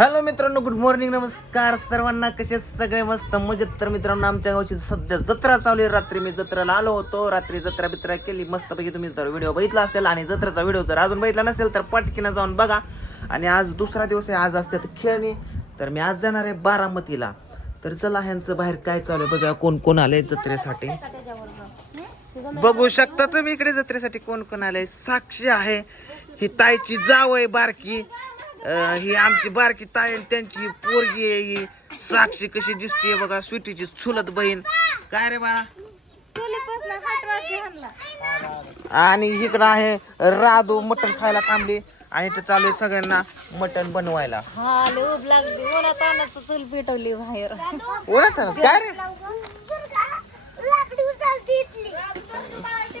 Hello मित्रांनो good morning नमस्कार. सर्वांना कसे सगळे मस्त मजेत. तर मित्रांनो आमच्या गावची सध्या जत्रा चालू आहे. रात्री मी जत्रेला आलो होतो. रात्री जत्रा बित्रा केली. मस्तपैकी तुम्ही जर व्हिडिओ बघितला असेल आणि जत्राचा व्हिडिओ जर अजून बघितला नसेल तर पटकीनं जाऊन बघा. आणि आज दुसरा दिवस आहे. आज असतात खेळणी तर मी आज जाणार आहे बारामतीला. तर चला ह्यांचं बाहेर काय चालू आहे? बघा कोण कोण आले जत्रेसाठी. बघू शकता तुम्ही इकडे जत्रेसाठी कोण कोण आले साक्षी आहे. ही ताईची जाव आहे बारकी. ही आमची बारकी ताई आणि त्यांची पोरगी आहे ही साक्षी कशी दिसते बघा स्वीटीची चुलत बहीण. काय रे बाळा? आणि इकडं आहे राधू मटण खायला थांबली आणि ते चालू आहे सगळ्यांना मटण बनवायला. हा लय ऊब लागली. मला तानाचं चूल पेटवली बाहेर. ओळखतानच काय रे?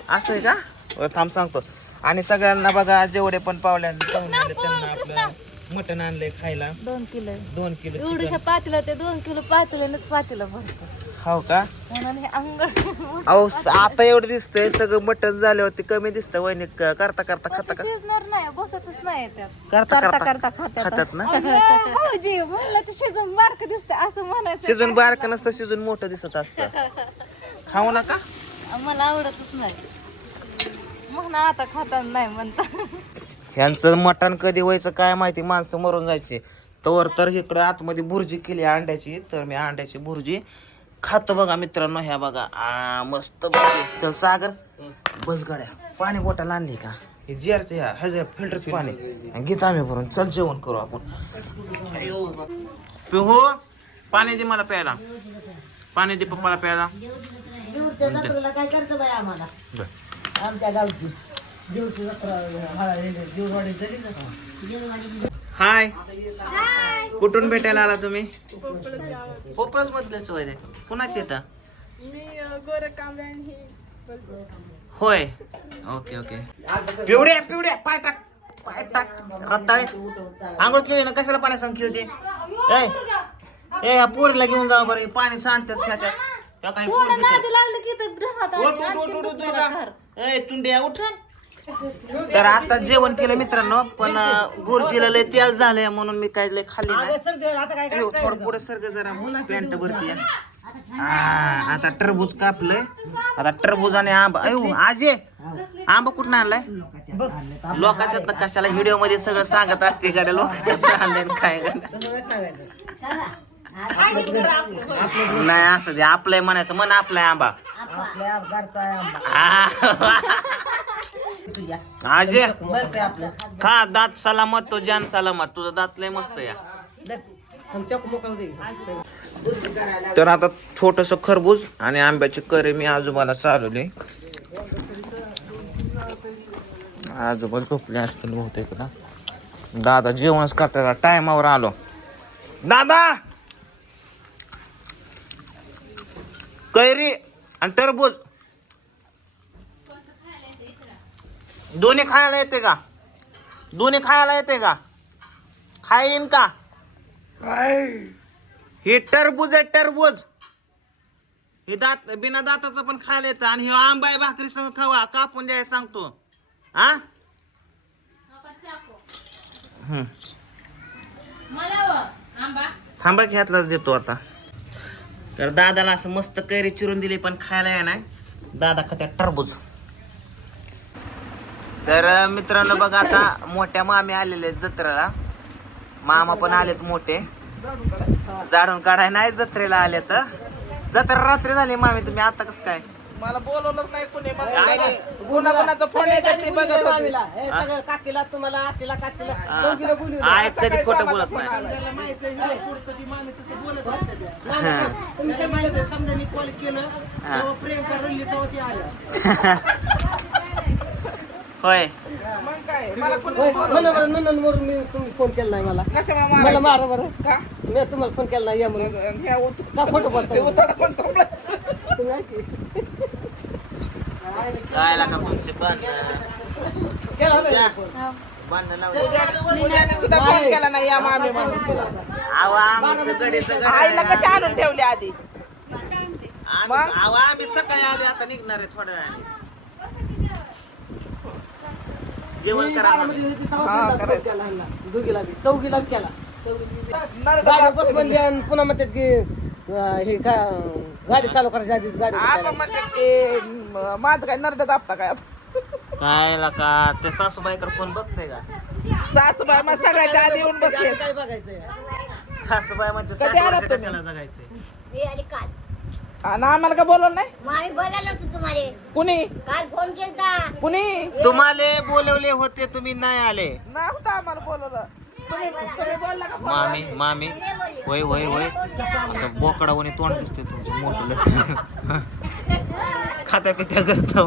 असं आहे का? बरं, थांब सांगतो. आणि सगळ्यांना बघा जेवढे पण आले त्यांना आपलं. मटण आणलंय खायला. दोन किलो दोन किलो एवढ्याशा पातीला ते दोन किलो पातीलाच पातीला भरतो. हो का? म्हणून हे अंगण अहो स- आता एवढं दिसतंय सगळं मटण झाल्यावरती कमी दिसतं वहिनी. क- करता करता खाता का? शिजणार नाही बसतच नाही त्यात. करता करता खातात ना? भाऊजी म्हणलं ते शिजून बारक दिसते असं म्हणायचं शिजून बारक नसतं शिजून मोठं दिसत असतं. खाऊ नका. मला आवडतच नाही. म्हणा आता खाता नाही म्हणता. ह्यांचं मटण कधी व्हायचं काय माहिती माणसं मरून जायचे. तवर तर इकडं आतमध्ये भुर्जी केली अंड्याची तर मी अंड्याची भुर्जी खातो बघा मित्रांनो ह्या बघा. आ, मस्त चल सागर. बस गाड्या. पाणी बोटाला आणली का? हे जेरचं ह्या ह्याच्या फिल्टरचं पाणी. आणि घेतो आम्ही भरून. चल जेवण करू आपण. पिहू पाणी दे मला प्यायला. पाणी दे पप्पाला प्यायला. काय करतं आम्हाला. आमच्या गावची. हाय. कुठून भेटायला आला तुम्ही? पोपळच मधलेच वय कुणाचे येतं होय. Okay okay. पिवड्या पिवड्या. पाय टाक पाय टाक. रत्ताळे आंघोळ केली ना कशाला पाणी सांगली होती? ए ए या पोरीला घेऊन जा बरं. पाणी सांडतात या काही पोर लागलं की उठ उठ उठ उठ ए तुंड्या उठ. तर आता जेवण केलं मित्रांनो पण गुरुजीला लय तेल झालंय म्हणून मी काय लय खाल्ली नाही. थोडं पुढे सरक जरा पॅन्ट भरती आता टरबूज कापलंय. आता टरबूज आणि आंबा. अयो आजे आंबा कुठं आणलाय? बघ. लोकांच्यात कशाला व्हिडिओमध्ये सगळं सांगत असते गाड्या लोकांच्यात आणलंय आणि काय गाड्या. नाही असं दे. आपलंय म्हणायचं मन आपलाय आंबा. आपल्या घरचा आहे आंबा. आ, तुझ्या आजे बरं ते आपलं. खा दात सलामत तो जान सलामत. तुझा दात लय मस्त या तुमच्या मोकळं दे. तर आता छोटस खरबूज आणि आंब्याची करे मी आजोबाला चालवले आजोबा झोपले असतील बहुतेक ना. दादा जेवणच करताना टायमावर आलो. दादा! कैरी आणि टरबूज. दोन्ही खायला येते का? दोन्ही खायला येते का? खाईन का? हे टरबूज आहे टरबूज. हे दात बिना दाताचं पण खायला येतं आणि हे आंबा आहे भाकरी संग खावा कापून द्याय सांगतो. हा? हम्म. थांबा की ह्यातलाच देतो आता. तर दादाला असं मस्त कैरी चिरून दिली पण खायला येणार. दादा खात्या टरबूज. तर मित्रांनो बघा आता मोठ्या मामी आलेले आहेत जत्रेला. मामा पण आलेत मोठे. जाडून काढाय नाही जत्रेला आले तर जत्रा रात्री झाली मामी तुम्ही आता कसं काय? मला बोलवलंच नाही कोणी. मग काय नाही. कोणा कोणाचा फोन येतात ते बघत होते. मामीला. हे सगळं काकीला तुम्हाला आशीला काशीला चौकीला बोलू आय कधी खोटं बोलत नाही. तुम्ही सांगितलं समजा मी कॉल केलं तेव्हा प्रियंका रडली तेव्हा ती आल्या होय. मग काय? मला कोणी म्हणून म्हणून नंदन वरून मी तुम्ही फोन केला नाही मला. कशाला मला मारायचं? मारा बरं. का? मी तुम्हाला फोन केला नाही या म्हणून. ह्या उत- का खोटं बोलता ते उतारा कोण संपलं? तुम्ही ऐकी. काय लागा तुमचे लावले सुद्धा फोन केला नाही या मामी म्हणून अहो आमचं गडीचं आईला गड कशी आणून ठेवली आधी? आम्ही आम्ही सकाळी आले आता निघणार आहे थोड्या वेळाने. जेवण करा सुद्धा फोन केला ह्यांना. दोघीला बी. चौघीला बी केला. गाडी बस म्हणजे आणि पुन्हा म्हणतात की अं, हे का गाडी चालू करायच्या आधीच गाडी आता बसायला. म्हणते ते म- माझं काय नरड दाबता काय? काय का ते सासूबाईकडे कोण बघतंय का? सासूबाई मग सगळ्याच्या आधी येऊन बसले काय बघायचंय? सासूबाई म्हणजे कधी साठ आलात वर्ष तुम्ही? कशाला जगायचंय. मी आली काल. आणि आम्हाला का बोलवलं नाही? मग आम्ही बोलायला होतो तुम्हाला. कुणी? काल फोन केलता. कुणी? तुम्हाला बोलवले होते तुम्ही नाही आले. नाही होतं आम्हाला बोलवलं. मामी मामी. वय वय वय. असं बोकडावणी तोंड दिसते तुमचं मोठं खात्या पित्या करतो.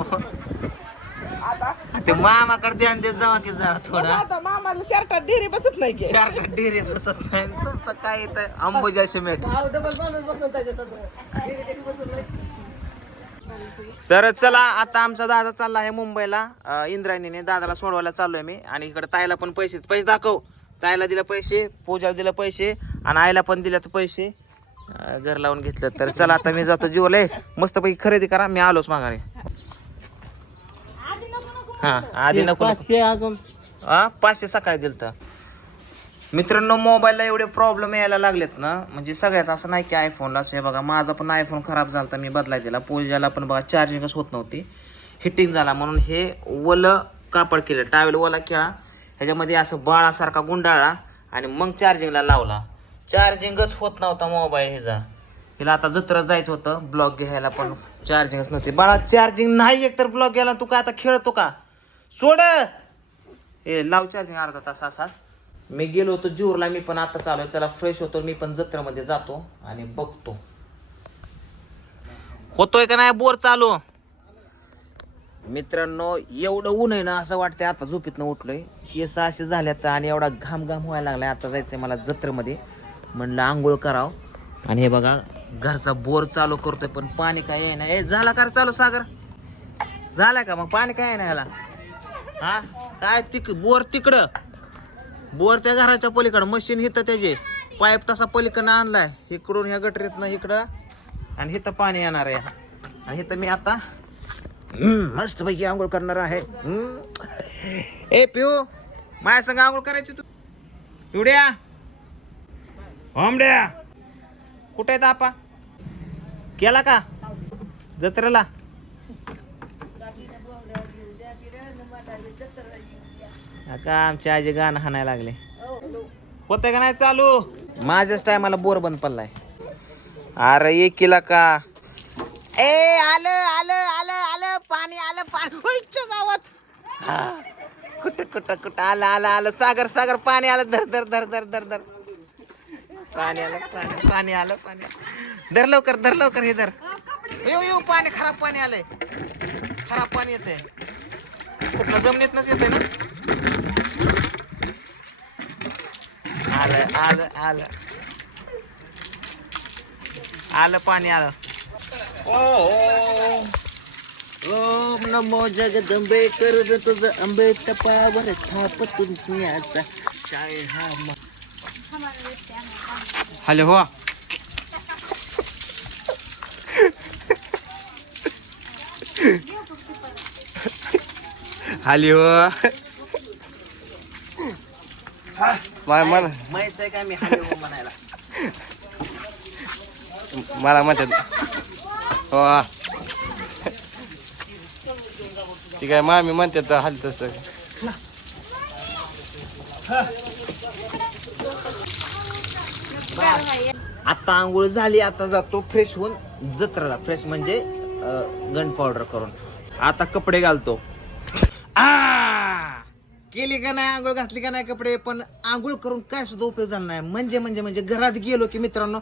आता ते मामाकडे ध्यान देत जावा की जरा थोडं. आता मामाला शर्टात डिरी बसत नाही की. का डेरे बसत नाही. तुमचं काय येतं अंबुजा सिमेंट. तर चला आता आमचा दादा चालला आहे मुंबईला. इंद्रायणीने दादाला सोडवायला चाललोय मी. आणि इकडे ताईला पण पैसे पैसे दाखव. ताईला दिले पैसे पूजाला दिले पैसे आणि आईला पण दिल्यात पैसे. घर लावून घेतलं तर चला आता मी जातो जीवले. मस्तपैकी खरेदी करा मी आलोच माघारी. हा आधी नको. अजून. हा पाचशे सकाळी दिलं तर मित्रांनो मोबाईलला एवढे प्रॉब्लेम यायला लागलेत ना म्हणजे सगळ्याच असं नाही की आयफोनला हे बघा माझा पण आयफोन खराब झाला तर मी बदलाय दिला. पूजाला पण बघा चार्जिंगच होत नव्हती. हिटिंग झाला म्हणून हे ओलं कापड केलं. टावेल ओला केला. ह्याच्यामध्ये असं बाळासारखा गुंडाळा आणि मग चार्जिंगला लावला. चार्जिंगच होत नव्हता मोबाईल ह्याचा. हिला आता जत्रा जायचं होतं ब्लॉग घ्यायला पण चार्जिंगच नव्हती. बाळा चार्जिंग नाही एक तर ब्लॉग घ्यायला तू काय आता खेळतो का? सोड! हे लाव चार्जिंग अर्धा तास असाच. मी गेलो होतो जोरला मी पण आता चालू चला फ्रेश होतो मी पण जत्रामध्ये जातो आणि बघतो. होतोय का नाही? बोर चालू. मित्रांनो एवढं ऊन आहे ना असं वाटतंय आता झोपेतनं उठलोय. केस असे झाल्यात आणि एवढा घाम घाम व्हायला लागलाय. आता जायचंय मला जत्रेमध्ये. म्हणलं आंघोळ कराव. आणि हे बघा घरचा बोर चालू करतोय पण पाणी काय आहे ना ए झाला का चालू सागर? झाला का? मग पाणी काय आहे ना ह्याला? हा? काय तिक बोर तिकडं. बोर त्या घराच्या पलीकडं. मशीन हिथं त्याचे. पाईप तसा पलीकडनं आणलाय. इकडून ह्या गटरीतनं इकडं. आणि हिथं पाणी येणार आहे. आणि इथं मी आता मस्त पैकी आंघोळ करणार आहे. ए पिऊ माझ्या संग आंघोळ करायची तू? एवढ्या? होमड्या कुठे आहेत आपा? केला का? जत्रेला? का आमची आजी गाणं हाणायला लागले. होते का नाही चालू? माझ्याच टायमाला बोर बंद पडलाय. अरे एक किला का? ए आलं आलं आलं आलं पाणी आलं पाणी. होईच्या गावात. हा. कुठं कुठं कुठं? आलं आलं आलं. सागर सागर पाणी आलं. धर धर धर धर धर धर. पाणी आलं पाणी पाणी आलं पाणी आलं. धर लवकर धर लवकर हे धर. येऊ येऊ पाणी खराब पाणी आलंय. खराब पाणी येते कुठलं जमिनीतनच येते ना? आलं आलं आलं. आलं पाणी आलं. ओम नमो जगदंबे कर तुझं अंबे तपावर थापतून पुण्याचा. शाळे हा हॅलो हो. हॅलो. मला मला हो म्हणायला. मला म्हणतात हो ती काय मामी म्हणते तर तसं. आता आंघोळ झाली आता जातो फ्रेश होऊन जत्राला. फ्रेश म्हणजे गन पावडर करून. आता कपडे घालतो. आ! केली का नाही आंघोळ घातली का नाही कपडे? पण आंघोळ करून काय सुद्धा उपयोग झाला नाही. म्हणजे म्हणजे म्हणजे घरात गेलो की मित्रांनो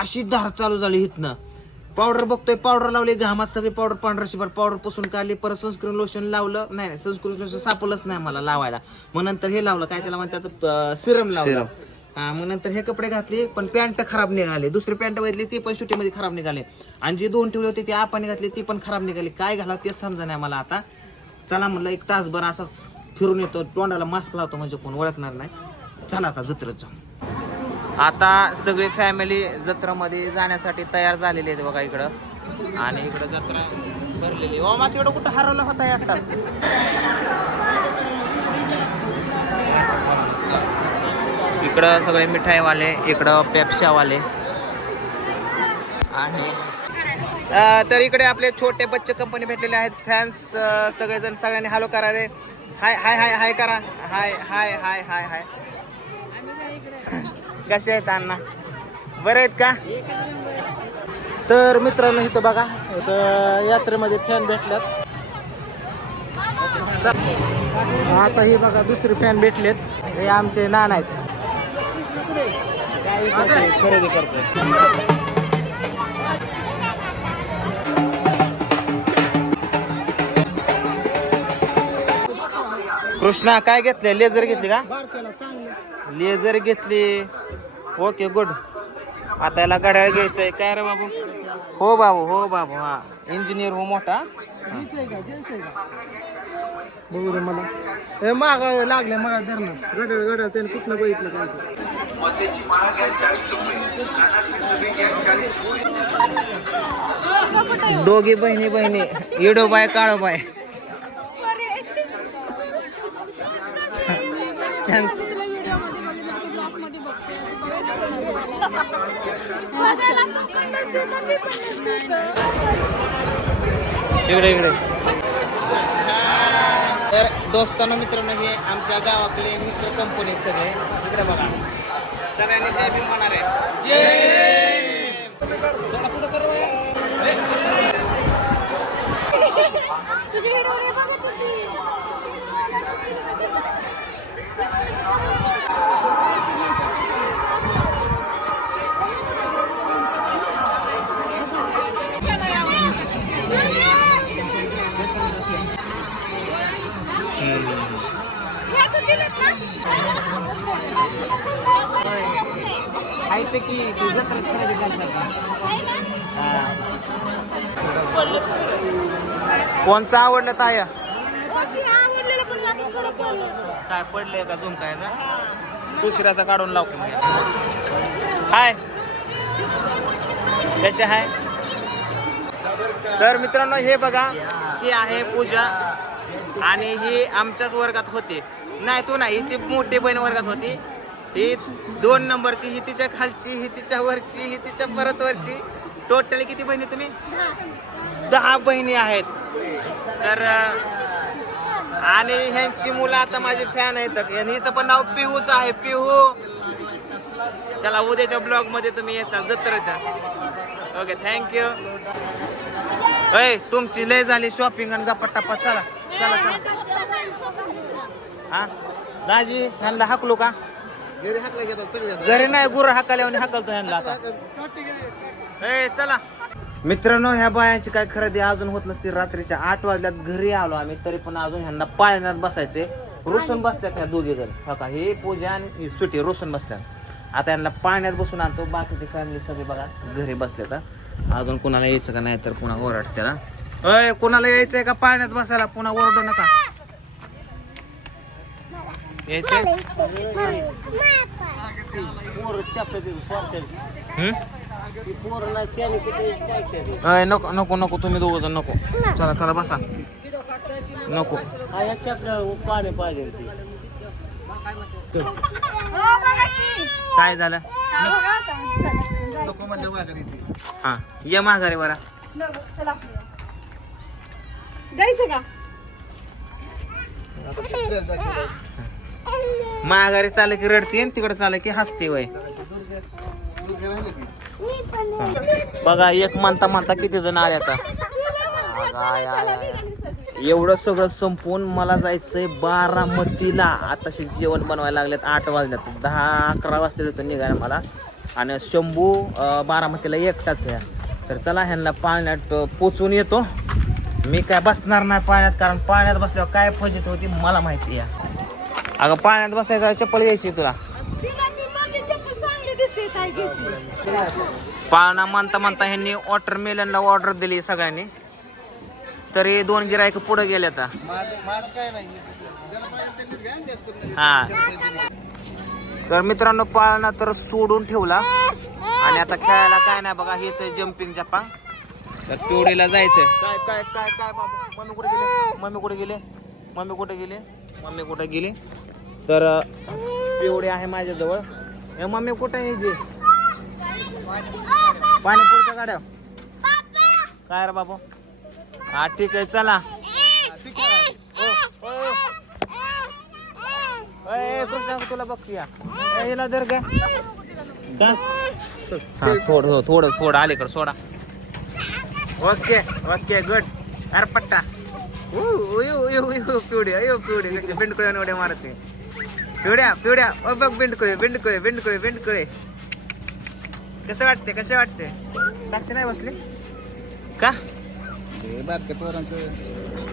अशी धार चालू झाली इथनं. पावडर बघतोय पावडर लावली घामात सगळी पावडर पांढरा शिबर पावडर पुसून काढली परत सनस्क्रीन लोशन लावलं. नाही नाही सनस्क्रीन लोशन सापडलंच नाही मला लावायला. मग नंतर हे लावलं काय त्याला म्हणतात सिरम लावलं. हा मग नंतर हे कपडे घातले पण पॅन्ट खराब निघाले. दुसरी पॅन्ट बघितली ती पण सुटीमध्ये खराब निघाले. आणि जे दोन ठेवले होते ते आपण घातले ती पण खराब निघाली. काय घाला तेच समजा नाही मला आता. चला म्हणलं एक तासभर असाच फिरून येतो तोंडाला मास्क लावतो म्हणजे कोण ओळखणार नाही. चला आता जत्रेत जाऊ. आता सगळी फॅमिली जत्रेमध्ये जाण्यासाठी तयार झालेली आहेत बघा इकडं. आणि इकडं जत्रा भरलेली ओ मा तिकडं कुठं हरवला होता एकटाच इकडं सगळे मिठाईवाले इकडं पेप्शावाले आणि तर इकडे आपले छोटे बच्चे कंपनी भेटलेले आहेत. फॅन्स सगळेजण सगळ्यांनी हॅलो करा रे हाय हाय हाय हाय करा. हाय हाय हाय हाय हाय कसे आहेत अण्णा? बरं आहेत का? तर मित्रांनो इथं बघा इथं यात्रेमध्ये फॅन भेटल्यात. आता ही बघा दुसरी फॅन भेटलेत. हे आमचे नान आहेत. खरेदी करतो कृष्णा काय घेतले लेझर घेतली का? लेझर घेतली. ओके गुड आता याला घड्याळ घ्यायचंय. काय रे बाबू? हो बाबू हो बाबू हा. इंजिनियर हो मोठा. आहे आहे बघू दे मला हे माग लागले मागा धरणं. गडळ गडळ त्याने कुठलं बघितलं काय. दोघी बहिणी बहिणी. इडो बाय काळो इकडे इकडे. तर दोस्तांनो मित्रांनो हे आमच्या गावातले मित्र कंपनी सगळे. इकडे बघा. सगळ्यांनी जय भीम म्हणणार आहे तुझी खायचं की तू जत्रात खरेदी करतात हा. कोणचं आवडलं ताय? काय पडलंय का झुम काय ना? दुसऱ्याचा काढून लावतो हाय. कसे आहे तर मित्रांनो हे बघा ही आहे पूजा आणि ही आमच्याच वर्गात होती. नाही तू नाही हिची मोठी बहीण वर्गात होती. ही दोन नंबरची ही तिच्या खालची ही तिच्या वरची ही तिच्या परत वरची. टोटल किती बहिणी तुम्ही? दहा बहिणी आहेत. तर आणि ह्यांची मुलं आता माझी फॅन आहेत. हिचं पण नाव पिहूच आहे पिहू. चला उद्याच्या ब्लॉगमध्ये तुम्ही येचाल जत्रच्या ओके थँक्यू अय तुमची लय झाली शॉपिंग आणि गप्पा टप्पा चला चला चला. हा? दाजी ह्यांना हाकलो का? घरी नाही गुरु हाकाल्या हाकलतो ह्यांना आता. ए चला. मित्रांनो ह्या बायांची काय खरेदी अजून होत नसती. रात्रीच्या आठ वाजल्यात घरी आलो आम्ही तरी पण अजून ह्यांना पाळण्यात बसायचे. रुसून बसल्यात ह्या दोघे जण. हो का हे पूजा आणि ही सुटी रुसून बसल्यात. आता यांना पाण्यात बसून आणतो. बाकीची फॅमिली सगळी बघा घरी बसल्यात हा. अजून कुणाला यायचं का नाही तर पुन्हा ओरडते ना अय कुणाला यायचंय का पाण्यात बसायला? पुन्हा ओरडू नका. यायचंय हम्म? अय नको नको नको तुम्ही दोघ जण नको. चला चला बसा. नको. पाणी पाहिजे काय झालं? हा ये माघारी बरा जायचं का? माघारी चाल की रडते तिकडे चाललं की हसते वय. बघा एक म्हणता म्हणता किती जण आले आता. एवढं सगळं संपून मला जायचंय बारामतीला. आताशी जेवण बनवायला लागलेत आठ वाजल्यात. दहा अकरा वाजता होतं निघायला मला. आणि शंभू बारामतीला एकटाच आहे. तर चला ह्यांना पाण्यात पोचून येतो. मी काय बसणार नाही पाण्यात कारण पाण्यात बसल्यावर काय फजित होती मला माहिती आहे. अगं पाण्यात बसायचं चप्पल यायची तुला. पाळणा म्हणता म्हणता ह्यांनी वॉटर मेलनला ऑर्डर दिली सगळ्यांनी. तरी दोन गिरायक पुढे गेले आता. हा. तर मित्रांनो पाळणा तर सोडून ठेवला. आणि आता खेळायला काय नाही बघा हेच जम्पिंग जपांग तर पिवडीला जायचंय. काय काय काय काय मम्मी कुठे गेले? मम्मी कुठे गेले? मम्मी कुठे गेले? मम्मी कुठे गेली? तर पिवडी आहे माझ्याजवळ. ए मम्मी कुठे आहे जी पाणीपुरीच्या गाड्या. काय रे बाबू? हा ठीक आहे चला. ओ, ओ, ओ. ए, कृष्णा तुला बघूया हिला दर काय का? हा थोडं थोडं थोडं अलीकडे सोडा. ओके ओके गुड अरे पट्टा. पिवडी अयो पिवडी. कशी बिंडकुळ्या उड्या मारते. पिवड्या पिवड्या. ओ बघ बिंडकुळे बिंडकुळे बिंडकुळे बिंडकुळे कसं वाटते कसे वाटते? साक्षी नाही बसली? का?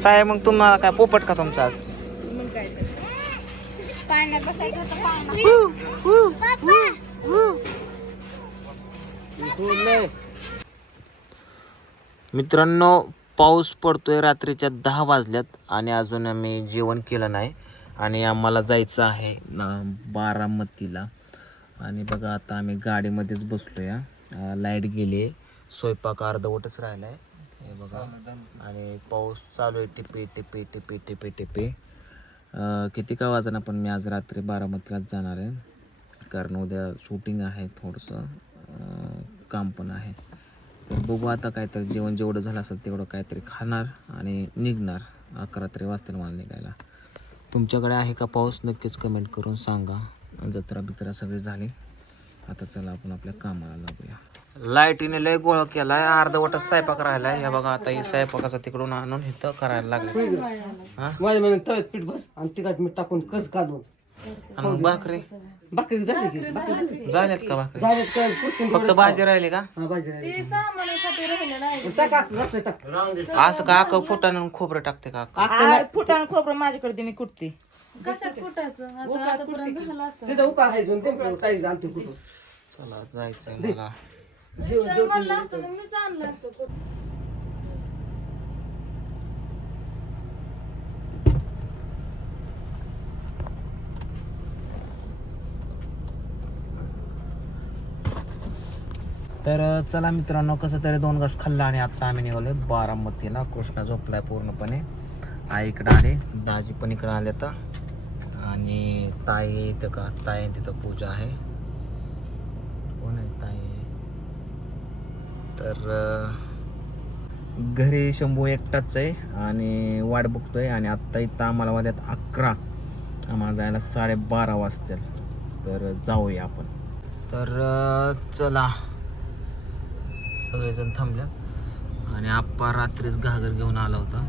काय मग तुम्हाला काय पोपट का तुमचा आज? पाण्यात बसायचं होतं मित्रांनो पाऊस पडतोय रात्रीच्या दहा वाजल्यात आणि अजून आम्ही जेवण केलं नाही. आणि आम्हाला जायचं आहे बारामतीला. आणि बघा आता आम्ही गाडीमध्येच बसलो या लाइट गेली स्वयंपाक अर्धवटच राहिला आहे हे बघा. आणि पाऊस चालू आहे. टिपे टिपे टिपे टिपे टिपे. किती का वाजना पण मी आज रात्री बारामतीलाच जाणार आहे. कारण उद्या शूटिंग आहे थोडंसं. काम पण आहे. तर बघू आता काहीतरी जेवण जेवढं झालं असेल तेवढं काहीतरी खाणार आणि निघणार. अकरा तरी वाजतील मला निघायला. तुमच्याकडे आहे का पाऊस? नक्कीच कमेंट करून सांगा. जत्रा बित्रा सगळी झाली. आता चला आपण आपल्या कामाला लागूया. लाईटीने लय गोळ केलाय. अर्धवट स्वयंपाक राहिलाय. हे बघा आता हे स्वयंपाकाचा तिकडून आणून इथं करायला लागले. हा? माझ्या महिन्यात तव्यात पीठ बस. आणि तिखट मीठ टाकून कच काढून आणि मग भाकरी? भाकरी झाली की भाकरी झाली. झाल्यात का भाकरी? पुसून फक्त भाजी राहिली का? हा भाजी राहिली. ते सामानासाठी राहिलेलं आहे. टाक असं असं टाक. असं का अख्खं फुटानं खोबरं टाकते का फुटाण खोबरं माझ्याकडे दे मी कुठते कशात कुटायचं? आता आतापर्यंत झालं असतं. तिथं उका आहे दोन ते काही आणते कुठून चला जायचंय मला. जेव जर म्हणलं असतं तर मीच आणलं असतं कुठं. तर चला मित्रांनो कसं तरी दोन घास खाल्ला आणि आत्ता आम्ही निघालोय बारामतीला. कृष्णा झोपलाय पूर्णपणे. आई इकडं आले दाजी पण इकडं आले तर आणि ताई इथं का? ताई तिथं पूजा आहे. कोण आहे ताई? तर घरी शंभू एकटाच आहे आणि वाट बघतोय. आणि आत्ता इथं आम्हाला वाद्यात अकरा. आम्हाला जायला साडेबारा वाजतील. तर जाऊया आपण. तर चला. सगळेजण थांबल्यात. आणि आप्पा रात्रीच घागर घेऊन आला होता.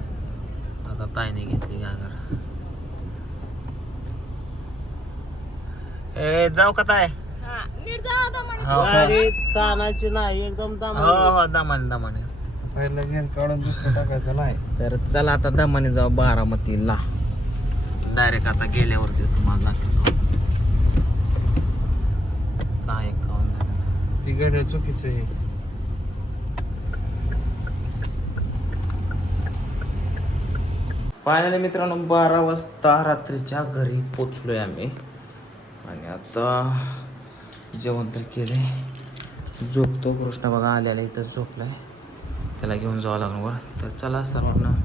आता ताईने घेतली घागर. ए जाऊ का ताय हो, हो. तानाची नाही एकदम हो हो दमाने दमाने. पहिलं काढून दुसरं टाकायचं नाही. तर चला आता दमाने जाऊ बारामतीला. डायरेक्ट आता गेल्यावरतीच तुम्हाला दाखवतो. झालं. ती गड्या चुकीचं आहे. फायनली मित्रांनो बारा वाजता रात्रीच्या घरी पोचलोय आम्ही. आणि आता जेवण तर केले झोपतो कृष्ण बघा आल्याला इथं झोपलाय. त्याला घेऊन जावं लागणार वर. तर चला सर्वांना